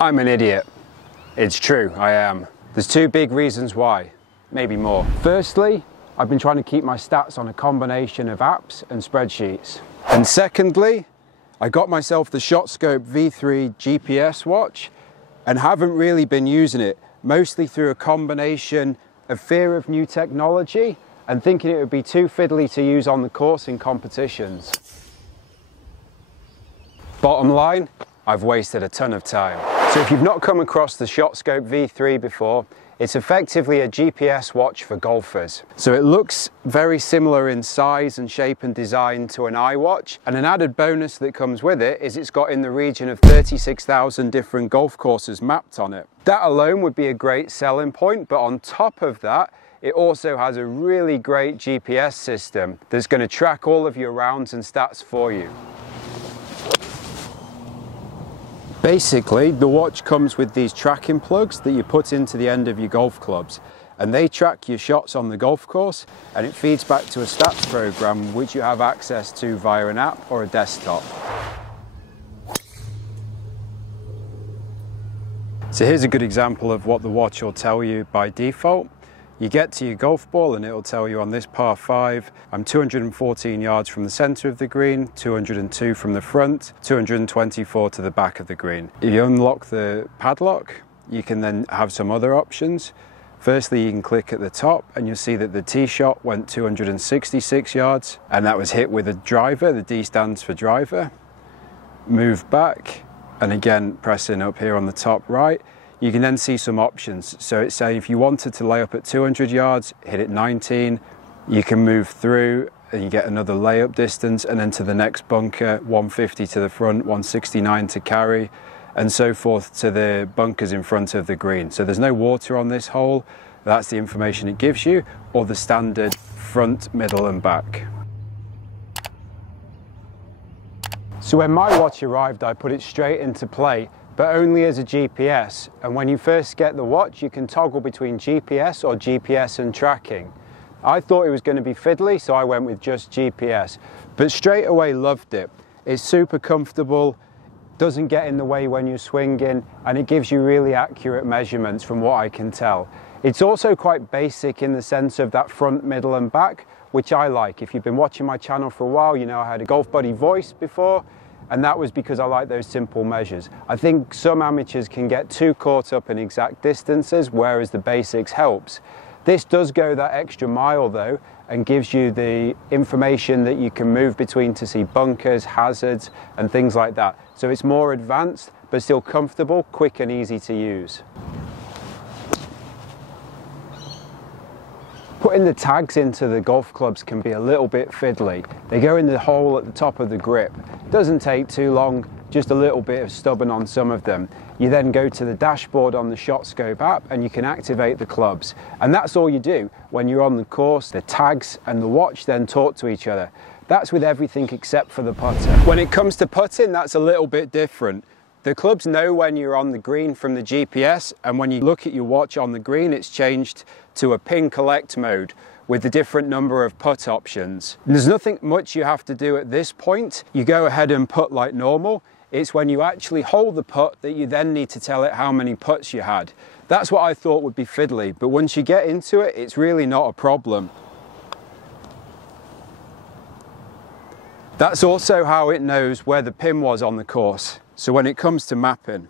I'm an idiot. It's true, I am. There's two big reasons why, maybe more. Firstly, I've been trying to keep my stats on a combination of apps and spreadsheets. And secondly, I got myself the ShotScope V3 GPS watch and haven't really been using it, mostly through a combination of fear of new technology and thinking it would be too fiddly to use on the course in competitions. Bottom line, I've wasted a ton of time. So if you've not come across the ShotScope V3 before, it's effectively a GPS watch for golfers. So it looks very similar in size and shape and design to an iWatch, and an added bonus that comes with it is it's got in the region of 36,000 different golf courses mapped on it. That alone would be a great selling point, but on top of that, it also has a really great GPS system that's going to track all of your rounds and stats for you. Basically, the watch comes with these tracking plugs that you put into the end of your golf clubs, and they track your shots on the golf course, and it feeds back to a stats program which you have access to via an app or a desktop. So here's a good example of what the watch will tell you by default. You get to your golf ball and it'll tell you on this par 5, I'm 214 yards from the centre of the green, 202 from the front, 224 to the back of the green. If you unlock the padlock, you can then have some other options. Firstly, you can click at the top and you'll see that the tee shot went 266 yards and that was hit with a driver. The D stands for driver. Move back and again pressing up here on the top right. You can then see some options. So it's saying if you wanted to lay up at 200 yards, hit it 19, you can move through and you get another layup distance, and then to the next bunker, 150 to the front, 169 to carry, and so forth to the bunkers in front of the green. So there's no water on this hole. That's the information it gives you, or the standard front, middle and back. So when my watch arrived, I put it straight into play, but only as a GPS, and when you first get the watch you can toggle between GPS or GPS and tracking. I thought it was going to be fiddly, so I went with just GPS, but straight away loved it. It's super comfortable, doesn't get in the way when you're swinging, and it gives you really accurate measurements from what I can tell. It's also quite basic in the sense of that front, middle and back, which I like. If you've been watching my channel for a while, you know I had a Golf Buddy voice before, and that was because I like those simple measures. I think some amateurs can get too caught up in exact distances, whereas the basics helps. This does go that extra mile though, and gives you the information that you can move between to see bunkers, hazards, and things like that. So it's more advanced, but still comfortable, quick and easy to use. Putting the tags into the golf clubs can be a little bit fiddly. They go in the hole at the top of the grip. Doesn't take too long, just a little bit of stubborn on some of them. You then go to the dashboard on the ShotScope app and you can activate the clubs. And that's all you do. When you're on the course, the tags and the watch then talk to each other. That's with everything except for the putter. When it comes to putting, that's a little bit different. The clubs know when you're on the green from the GPS, and when you look at your watch on the green, it's changed to a pin collect mode with the different number of putt options. And there's nothing much you have to do at this point. You go ahead and putt like normal. It's when you actually hold the putt that you then need to tell it how many putts you had. That's what I thought would be fiddly, but once you get into it, it's really not a problem. That's also how it knows where the pin was on the course. So when it comes to mapping,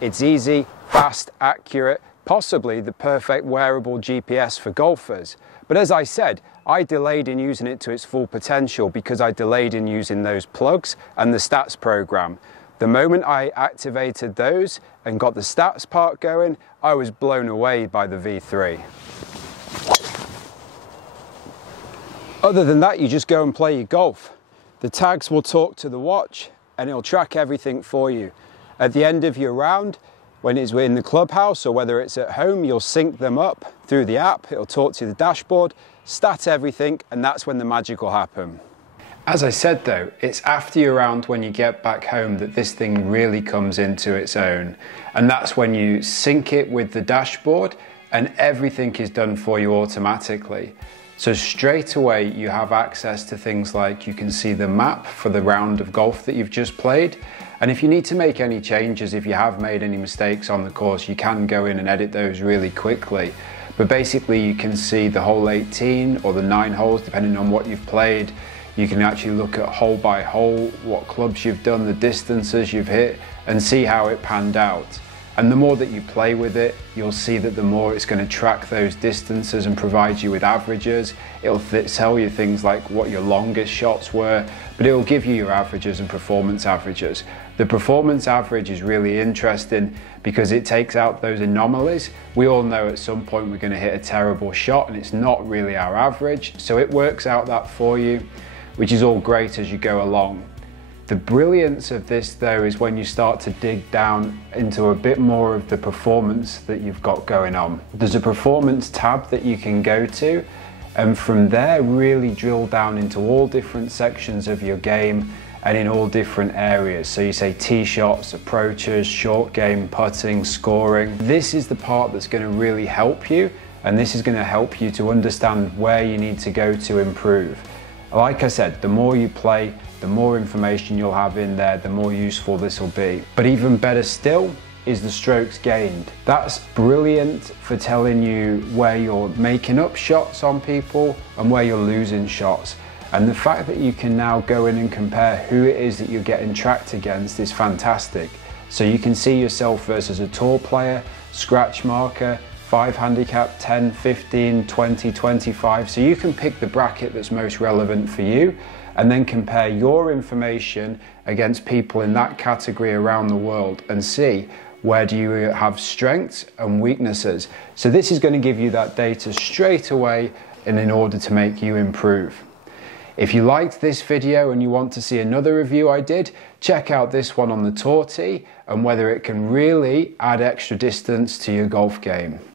it's easy, fast, accurate, possibly the perfect wearable GPS for golfers. But as I said, I delayed in using it to its full potential because I delayed in using those plugs and the stats program. The moment I activated those and got the stats part going, I was blown away by the V3. Other than that, you just go and play your golf. The tags will talk to the watch and it'll track everything for you. At the end of your round, when it's in the clubhouse or whether it's at home, you'll sync them up through the app. It'll talk to the dashboard, stat everything, and that's when the magic will happen. As I said though, it's after your round when you get back home that this thing really comes into its own. And that's when you sync it with the dashboard and everything is done for you automatically. So straight away you have access to things like you can see the map for the round of golf that you've just played. And if you need to make any changes, if you have made any mistakes on the course, you can go in and edit those really quickly. But basically you can see the hole 18 or the 9 holes, depending on what you've played. You can actually look at hole by hole, what clubs you've done, the distances you've hit, and see how it panned out. And the more that you play with it, you'll see that the more it's going to track those distances and provide you with averages. It'll tell you things like what your longest shots were, but it'll give you your averages and performance averages. The performance average is really interesting because it takes out those anomalies. We all know at some point we're going to hit a terrible shot and it's not really our average, so it works out that for you, which is all great as you go along. The brilliance of this though is when you start to dig down into a bit more of the performance that you've got going on. There's a performance tab that you can go to, and from there really drill down into all different sections of your game and in all different areas. So you say tee shots, approaches, short game, putting, scoring. This is the part that's going to really help you, and this is going to help you to understand where you need to go to improve. Like I said, the more you play, the more information you'll have in there, the more useful this will be. But even better still is the strokes gained. That's brilliant for telling you where you're making up shots on people and where you're losing shots. And the fact that you can now go in and compare who it is that you're getting tracked against is fantastic. So you can see yourself versus a tour player, scratch marker, 5 handicap, 10, 15, 20, 25. So you can pick the bracket that's most relevant for you and then compare your information against people in that category around the world and see where do you have strengths and weaknesses. So this is going to give you that data straight away and in order to make you improve. If you liked this video and you want to see another review I did, check out this one on the tour tee and whether it can really add extra distance to your golf game.